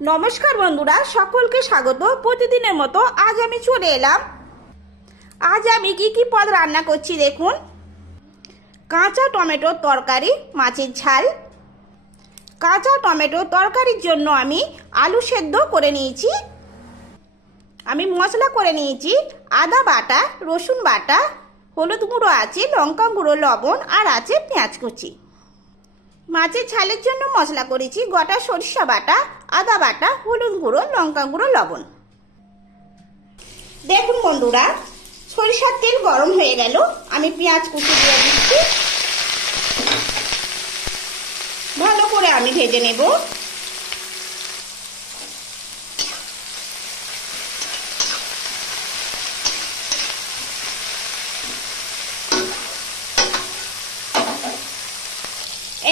নমস্কার বন্ধুরা, সকলকে স্বাগত। প্রতিদিনের মতো আজ আমি চলে এলাম। আজ আমি কি পদ রান্না করছি দেখুন। কাঁচা টমেটোর তরকারি, মাছের ঝাল। কাঁচা টমেটোর তরকারির জন্য আমি আলু সেদ্ধ করে নিয়েছি। আমি মশলা করে নিয়েছি আদা বাটা, রসুন বাটা, হলুদ গুঁড়ো আছে, লঙ্কা গুঁড়ো, লবণ আর আছে পেঁয়াজ কুচি। মাছের ঝালের জন্য মশলা করেছি গোটা সরিষা বাটা, আদা বাটা, হলুদ গুঁড়ো, লঙ্কা গুঁড়ো, লবণ। দেখুন বন্ধুরা, সরিষার তেল গরম হয়ে গেল, আমি পেঁয়াজ কুচি দিয়ে দিচ্ছি। ভালো করে আমি ভেজে নেব।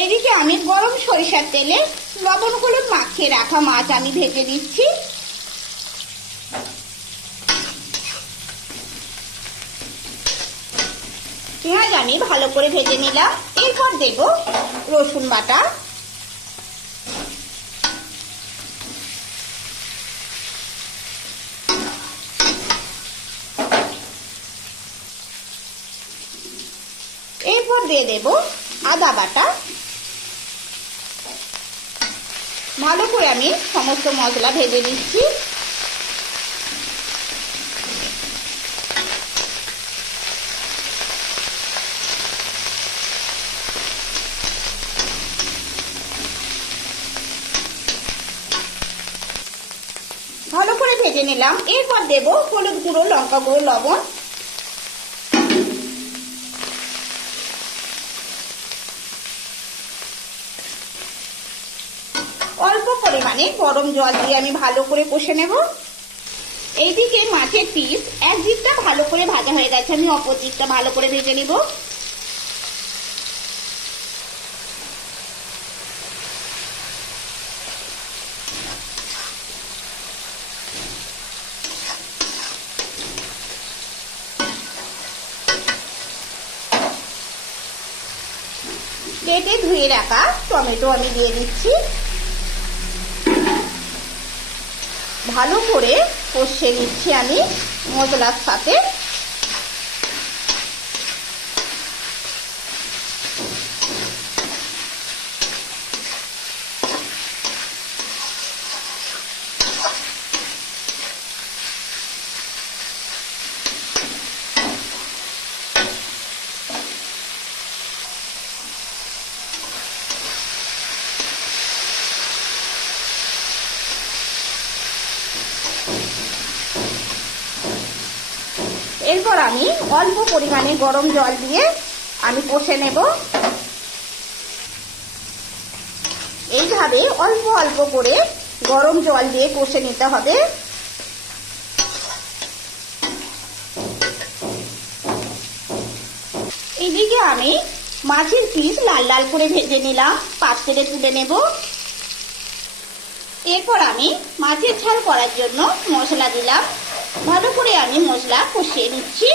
এইদিকে আমি গরম সরিষার তেলে লবণ হলুদ মাখিয়ে রাখা মাছ আমি ভেজে দিচ্ছি। পেঁয়াজ আমি ভালো করে ভেজে নিলাম। এরপর দেব রসুন বাটা, এরপর দিয়ে দেব আদা বাটা। ভালো করে আমি সমস্ত মশলা ভেজে দিচ্ছি। ভালো করে ভেজে নিলাম। এরপর দেব হলুদ গুঁড়ো, লঙ্কা গুঁড়ো, লবণ। অল্প পরিমাণে গরম জল দিয়ে আমি ভালো করে কষে নেব। এইদিকে মাছের পিস এক দিকটা ভালো করে ভাজা হয়ে গেছে, আমি অপর দিকটা ভালো করে ভেজে নেব। কেটে ধুয়ে রাখা টমেটো আমি দিয়ে দিচ্ছি। ভালো করে কষে নিচ্ছি আমি মশলার সাথে। এরপর আমি অল্প পরিমাণে গরম জল দিয়ে আমি কষে নেব। এইভাবে অল্প অল্প করে গরম জল দিয়ে কষে নিতে হবে। এদিকে আমি মাছের পিস লাল লাল করে ভেজে নিলাম, পাত্রে তুলে নেব। এরপর আমি মাছের ঝাল করার জন্য মশলা দিলাম। ভালো করে আমি মশলা কষিয়ে নিচ্ছি।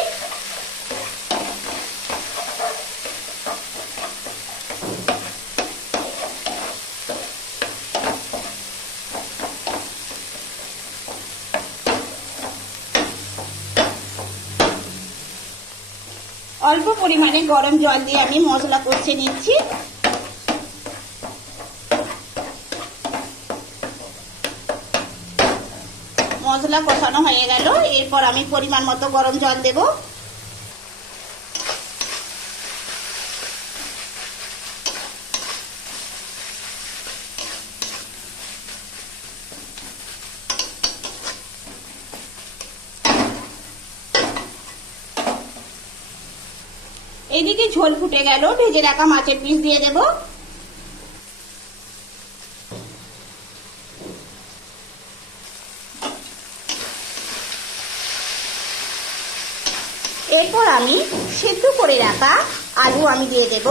অল্প পরিমাণে গরম জল দিয়ে আমি মশলা কষিয়ে নিচ্ছি। মশলা কষানো হয়ে গেল। এরপর আমি পরিমাণ মতো গরম জল দেব। এদিকে ঝোল ফুটে গেল, ভেজে রাখা মাছের পিস দিয়ে দেব। এরপর আমি সেদ্ধ করে রাখা আলু আমি দিয়ে দেব।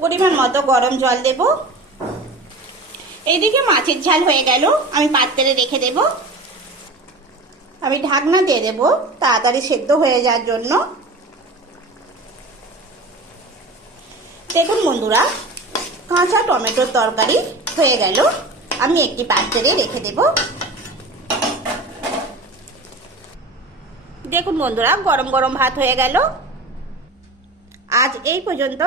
পরিমাণ মতো গরম জল দেব। এইদিকে মাছের ঝাল হয়ে গেল, আমি পাত্রে রেখে দেব। আমি ঢাকনা দিয়ে দেব তাড়াতাড়ি সেদ্ধ হয়ে যাওয়ার জন্য। দেখুন বন্ধুরা, কাঁচা টমেটোর তরকারি হয়ে গেল, আমি একটি পাত্রে রেখে দেব। দেখুন বন্ধুরা, গরম গরম ভাত হয়ে গেল। আজ এই পর্যন্ত।